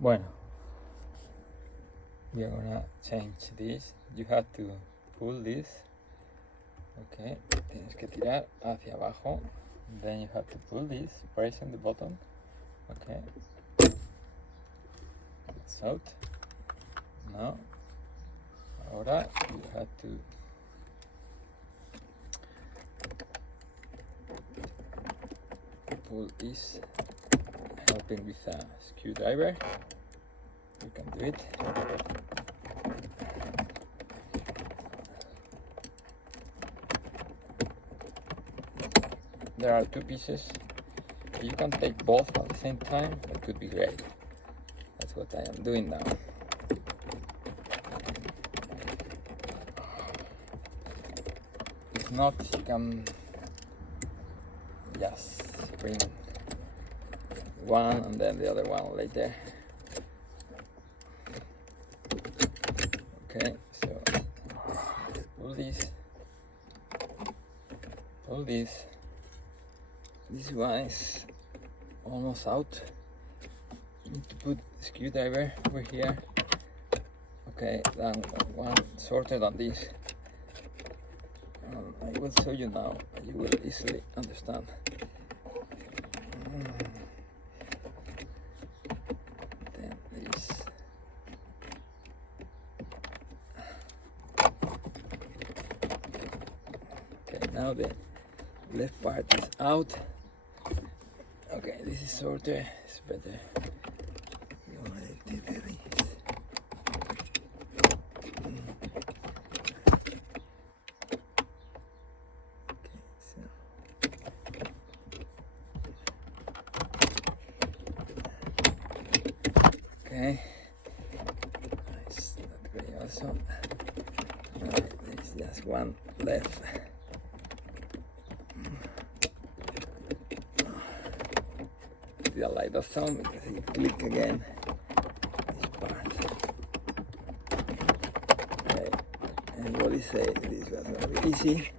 Bueno, we are gonna change this. You have to pull this. Okay, tienes que tirar hacia abajo. Then you have to pull this, pressing the button. Okay. It's out. Now, ahora you have to pull this, helping with a screwdriver. You can do it. There are two pieces. You can take both at the same time. It could be great. That's what I am doing now. If not, you can just bring one and then the other one later. Okay, so pull this, pull this. This one is almost out. You need to put the screwdriver over here. Okay, then one shorter than this. I will show you now. You will easily understand. Then this. Okay, now the left part is out. Okay, this is shorter, it's better. Okay, it's not great also. Alright, there's just one left. I like the sound because you click again this part. Okay, everybody said this was gonna be easy.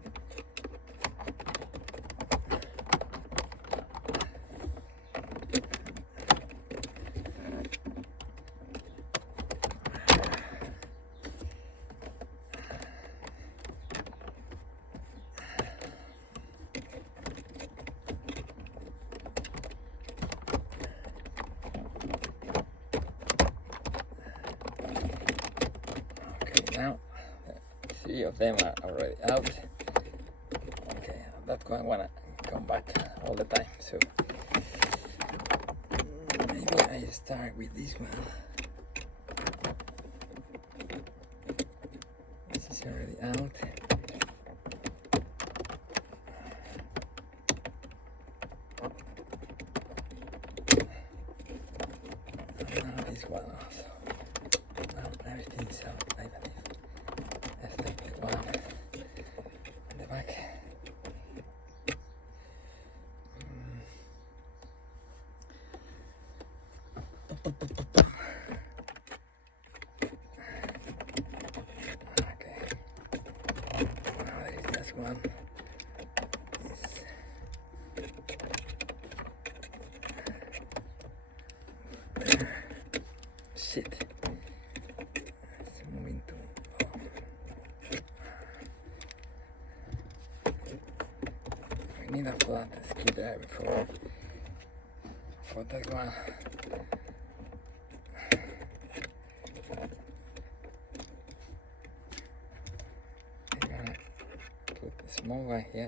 Now, 3 of them are already out. Okay, that one wanna come back all the time, so maybe I start with this one. This is already out. And now this one also. Now everything's out, I believe. Let's take the one on the back. Okay. Now there is just one. Shit. It's moving too. I need a flat screwdriver for that one. I'm gonna put the small one here.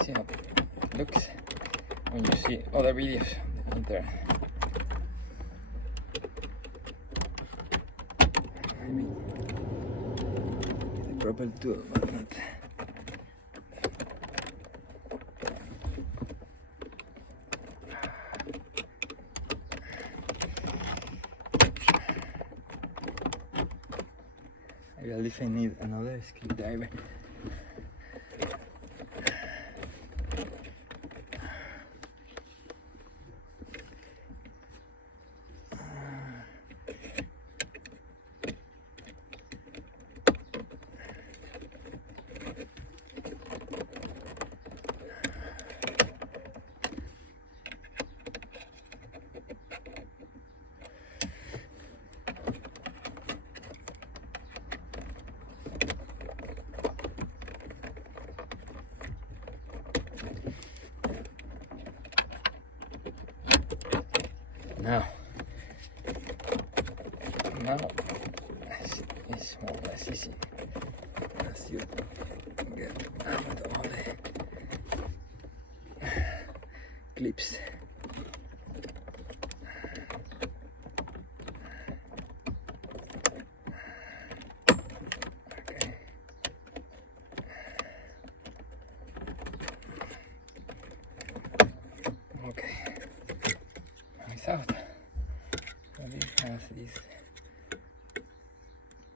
See how it looks when you see other videos on there. Maybe the proper tool, but not. Sorry, at least I need another screwdriver. Now it's more or less easy as you get out all the clips. Okay, it's out. So this has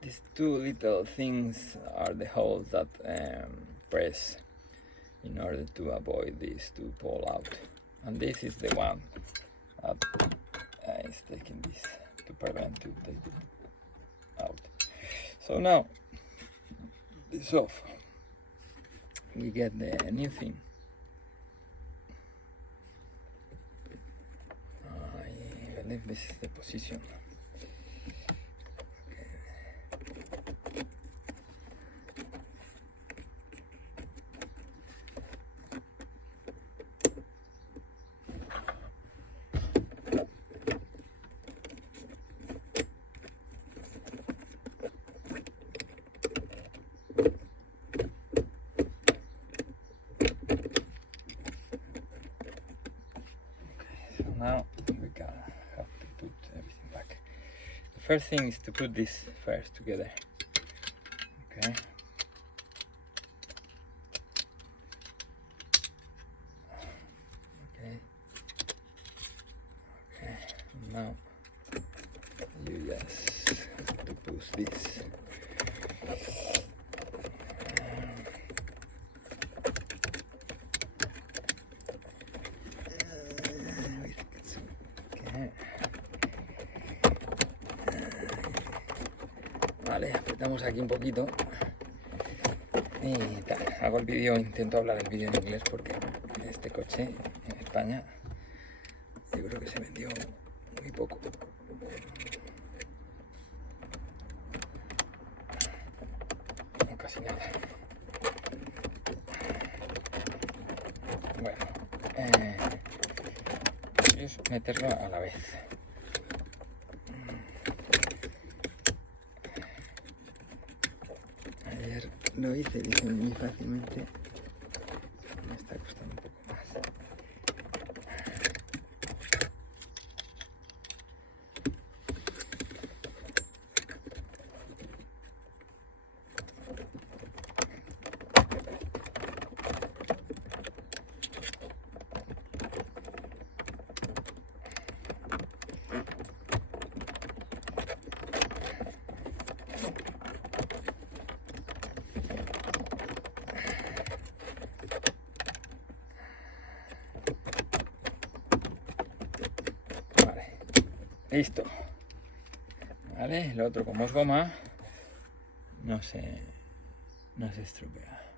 these two little things are the holes that press in order to avoid this to pull out, and this is the one that is taking this to prevent to take it out. So now this off, we get the new thing. I believe this is the position. Now we gonna have to put everything back. The first thing is to put this first together. Okay. Okay. Okay. Now you just have to push this. Vale, apretamos aquí un poquito y tal. Hago el vídeo, intento hablar el vídeo en inglés porque este coche en España yo creo que se vendió muy poco. O casi nada. Bueno, es meterlo a la vez. Ayer lo hice muy fácilmente, me está costando un poco más. Listo. Vale, lo otro como es goma no se estropea.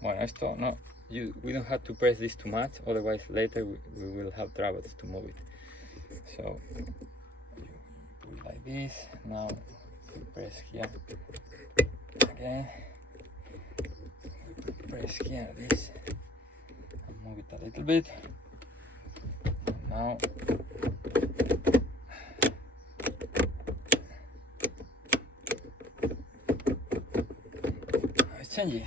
Bueno, esto no, we don't have to press this too much, otherwise later we will have troubles to move it. So you put it like this. Now you press here again. Press here this and move it a little bit. And now it's changing.